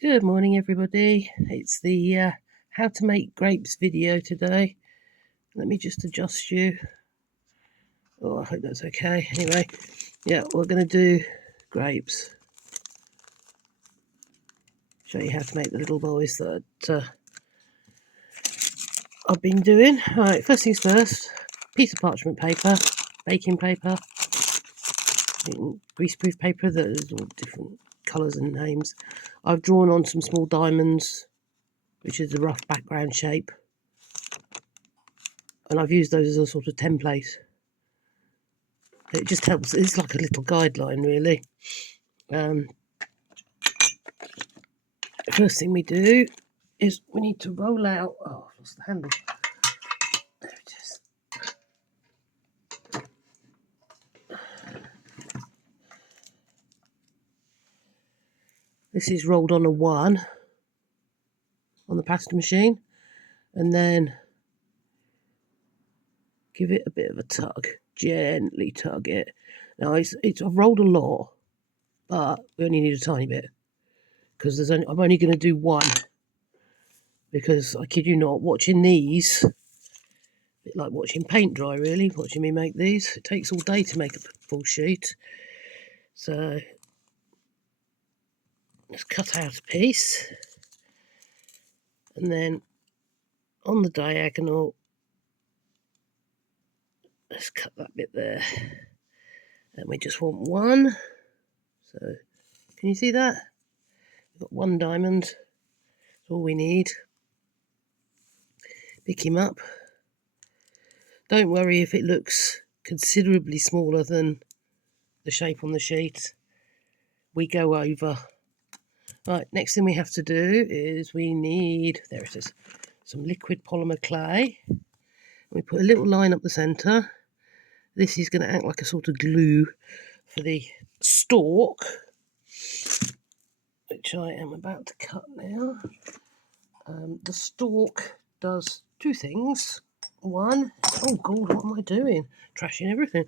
Good morning, everybody. It's the how to make grapes video today. Let me just adjust you. Oh, I hope that's okay. Anyway, yeah, we're going to do grapes. Show you how to make the little boys that I've been doing. All right, first things first, piece of parchment paper, baking paper, greaseproof paper. There's all different colours and names. I've drawn on some small diamonds, which is a rough background shape. And I've used those as a sort of template. It just helps. It's like a little guideline, really. First thing we do is we need to roll out. Oh, I've lost the handle. There it is. This is rolled on a 1 on the pasta machine, and then give it a bit of a tug. Gently tug it. Now I've rolled a lot, but we only need a tiny bit because I'm only going to do 1 because I kid you not, watching these, a bit like watching paint dry, really. Watching me make these, it takes all day to make a full sheet. So let's cut out a piece, and then on the diagonal, let's cut that bit there, and we just want 1. So can you see that? We've got 1 diamond. That's all we need. Pick him up. Don't worry if it looks considerably smaller than the shape on the sheet. We go over. Right, next thing we have to do is we need, there it is, some liquid polymer clay. We put a little line up the centre. This is going to act like a sort of glue for the stalk, which I am about to cut now. The stalk does 2 things. 1, oh God, what am I doing? Trashing everything.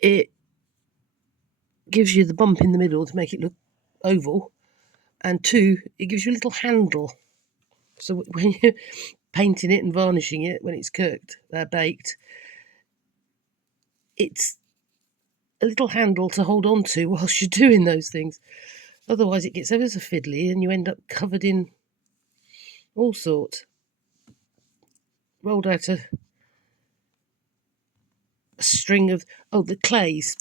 It gives you the bump in the middle to make it look oval, and 2, it gives you a little handle. So when you're painting it and varnishing it, when it's baked, it's a little handle to hold on to whilst you're doing those things. Otherwise, it gets ever so fiddly, and you end up covered in all sorts. Rolled out a string of the clays.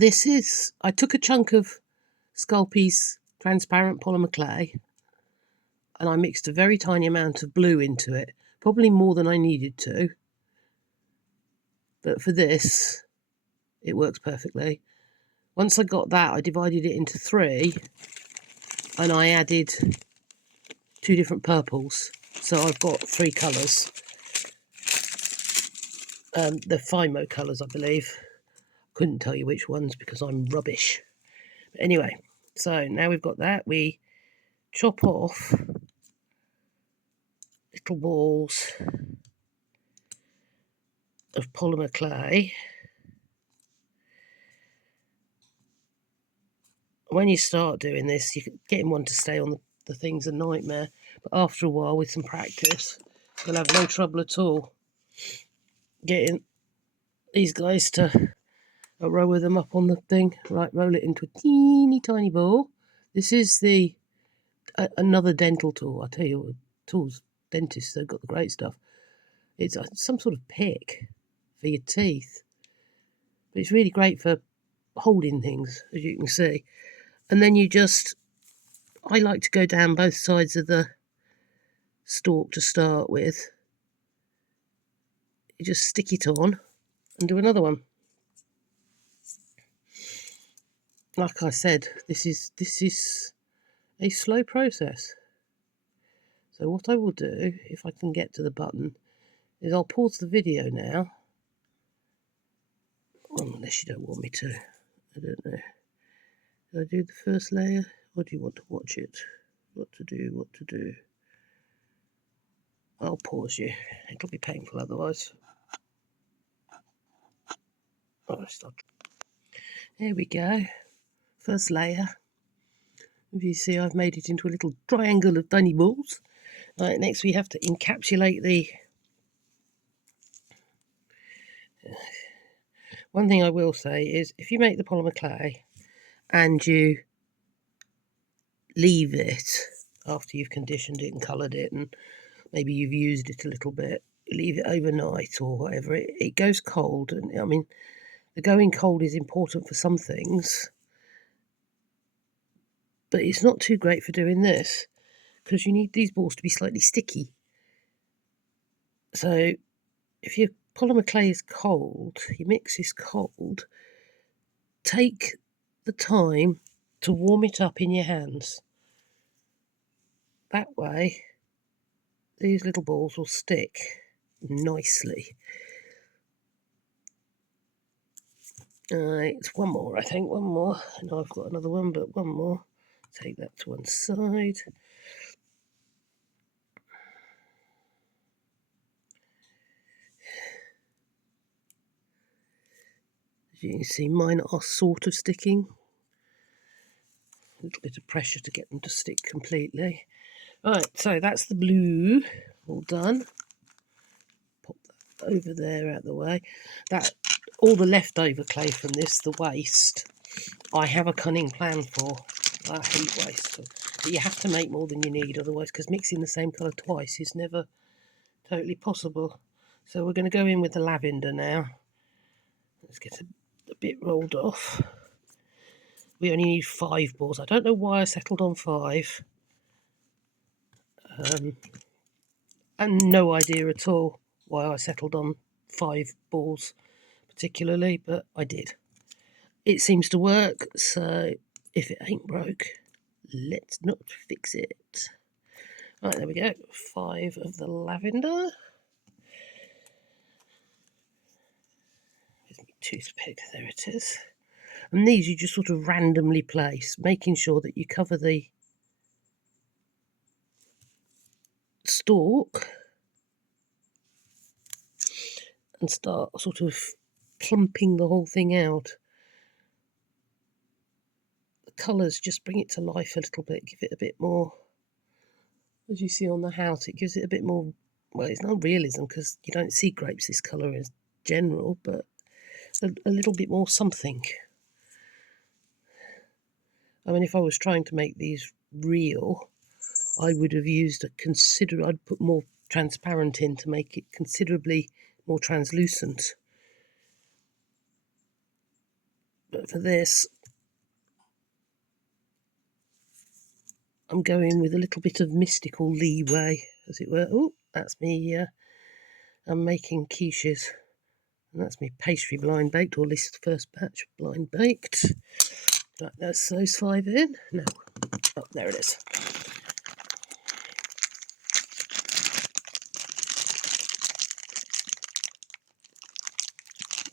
I took a chunk of Sculpey's transparent polymer clay, and I mixed a very tiny amount of blue into it, probably more than I needed to, but for this it works perfectly. Once I got that, I divided it into 3, and I added 2 different purples, so I've got 3 colours. They're Fimo colours, I believe. Couldn't tell you which ones because I'm rubbish. But anyway, so now we've got that, we chop off little balls of polymer clay. When you start doing this, getting one to stay on the thing's a nightmare, but after a while, with some practice, you'll have no trouble at all getting these guys to a row of them up on the thing. Right, roll it into a teeny tiny ball. This is another dental tool. I tell you what, tools, dentists, they've got the great stuff. It's some sort of pick for your teeth, but it's really great for holding things, as you can see. And then I like to go down both sides of the stalk to start with. You just stick it on and do another one. Like I said, this is a slow process. So what I will do, if I can get to the button, is I'll pause the video now. Unless you don't want me to. I don't know. Do I do the first layer, or do you want to watch it? What to do. I'll pause you. It'll be painful otherwise. Here we go. First layer. If you see, I've made it into a little triangle of tiny balls. Right, next we have to encapsulate the... One thing I will say is, if you make the polymer clay and you leave it after you've conditioned it and coloured it, and maybe you've used it a little bit, leave it overnight or whatever, it goes cold. And I mean, the going cold is important for some things, but it's not too great for doing this, because you need these balls to be slightly sticky. So if your polymer clay is cold, your mix is cold, take the time to warm it up in your hands. That way these little balls will stick nicely. It's one more, I think, one more. I know I've got another one, but one more. Take that to one side. As you can see, mine are sort of sticking. A little bit of pressure to get them to stick completely. Right, so that's the blue all done. Pop that over there out the way. That all the leftover clay from this, the waste, I have a cunning plan for. That heat waste. But you have to make more than you need otherwise, because mixing the same colour twice is never totally possible. So we're going to go in with the lavender now. Let's get a bit rolled off. We only need 5 balls. I don't know why I settled on 5. And no idea at all why I settled on 5 balls particularly, but I did. It seems to work, so if it ain't broke, let's not fix it. Right, there we go. 5 of the lavender. Here's my toothpick. There it is. And these you just sort of randomly place, making sure that you cover the stalk and start sort of plumping the whole thing out. The colours just bring it to life a little bit, give it a bit more, as you see on the house, it gives it a bit more, well, it's not realism because you don't see grapes this colour in general, but a little bit more something. I mean, if I was trying to make these real, I would have used I'd put more transparent in to make it considerably more translucent. But for this, I'm going with a little bit of mystical leeway, as it were. Oh, that's me. I'm making quiches. And that's me pastry blind baked, or at least the first batch blind baked. Right, that's those 5 in. No. Oh, there it is.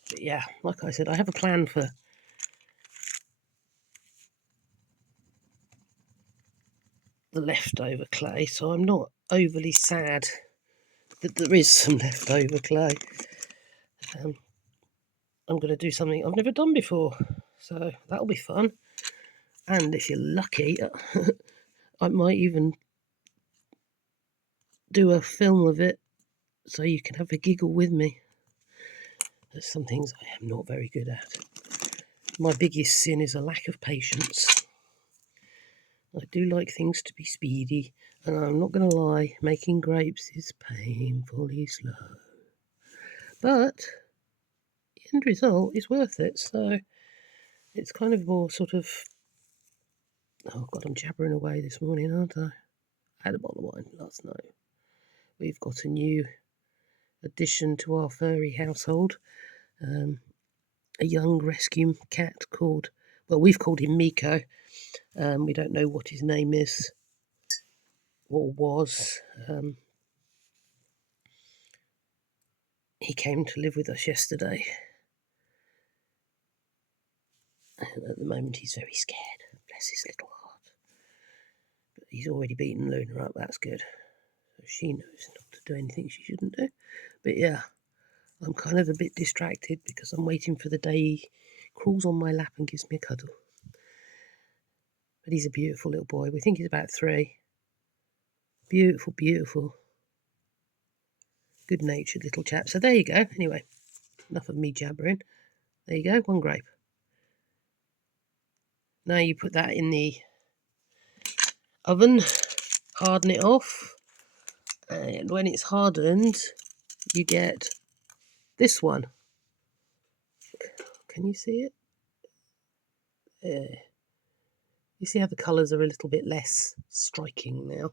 But yeah, like I said, I have a plan for the leftover clay, so I'm not overly sad that there is some leftover clay. I'm going to do something I've never done before, so that'll be fun. And if you're lucky, I might even do a film of it so you can have a giggle with me. There's some things I am not very good at. My biggest sin is a lack of patience. I do like things to be speedy, and I'm not going to lie, making grapes is painfully slow. But the end result is worth it, so it's kind of more sort of... Oh God, I'm jabbering away this morning, aren't I? I had a bottle of wine last night. We've got a new addition to our furry household. A young rescue cat called... Well, we've called him Miko. We don't know what his name is or was. He came to live with us yesterday. And at the moment he's very scared. Bless his little heart. But he's already beaten Luna up, that's good. So she knows not to do anything she shouldn't do. But yeah, I'm kind of a bit distracted because I'm waiting for the day he crawls on my lap and gives me a cuddle. But he's a beautiful little boy. We think he's about 3. Beautiful, beautiful. Good-natured little chap. So there you go. Anyway, enough of me jabbering. There you go, 1 grape. Now you put that in the oven, harden it off, and when it's hardened, you get this one. Can you see it? You see how the colours are a little bit less striking now?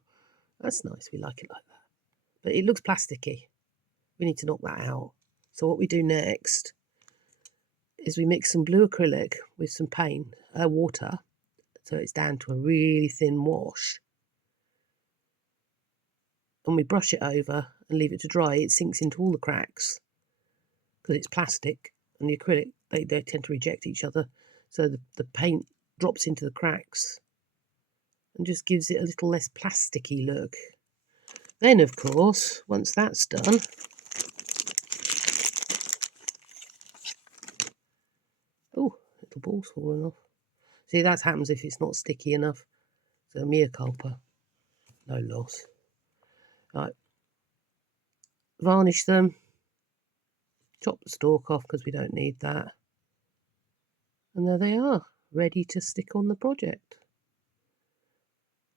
That's nice, we like it like that. But it looks plasticky. We need to knock that out. So what we do next is we mix some blue acrylic with some paint, water, so it's down to a really thin wash. And we brush it over and leave it to dry. It sinks into all the cracks because it's plastic, and the acrylic, they tend to reject each other. So the paint drops into the cracks and just gives it a little less plasticky look. Then, of course, once that's done, oh, little ball's falling off. See, that happens if it's not sticky enough. So mea culpa, no loss. Right, varnish them, chop the stalk off because we don't need that. And there they are, ready to stick on the project.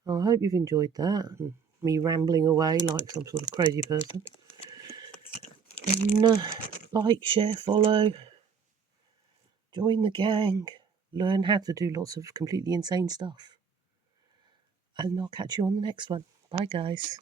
I hope you've enjoyed that, and me rambling away like some sort of crazy person. And like, share, follow, join the gang, learn how to do lots of completely insane stuff. And I'll catch you on the next one. Bye, guys.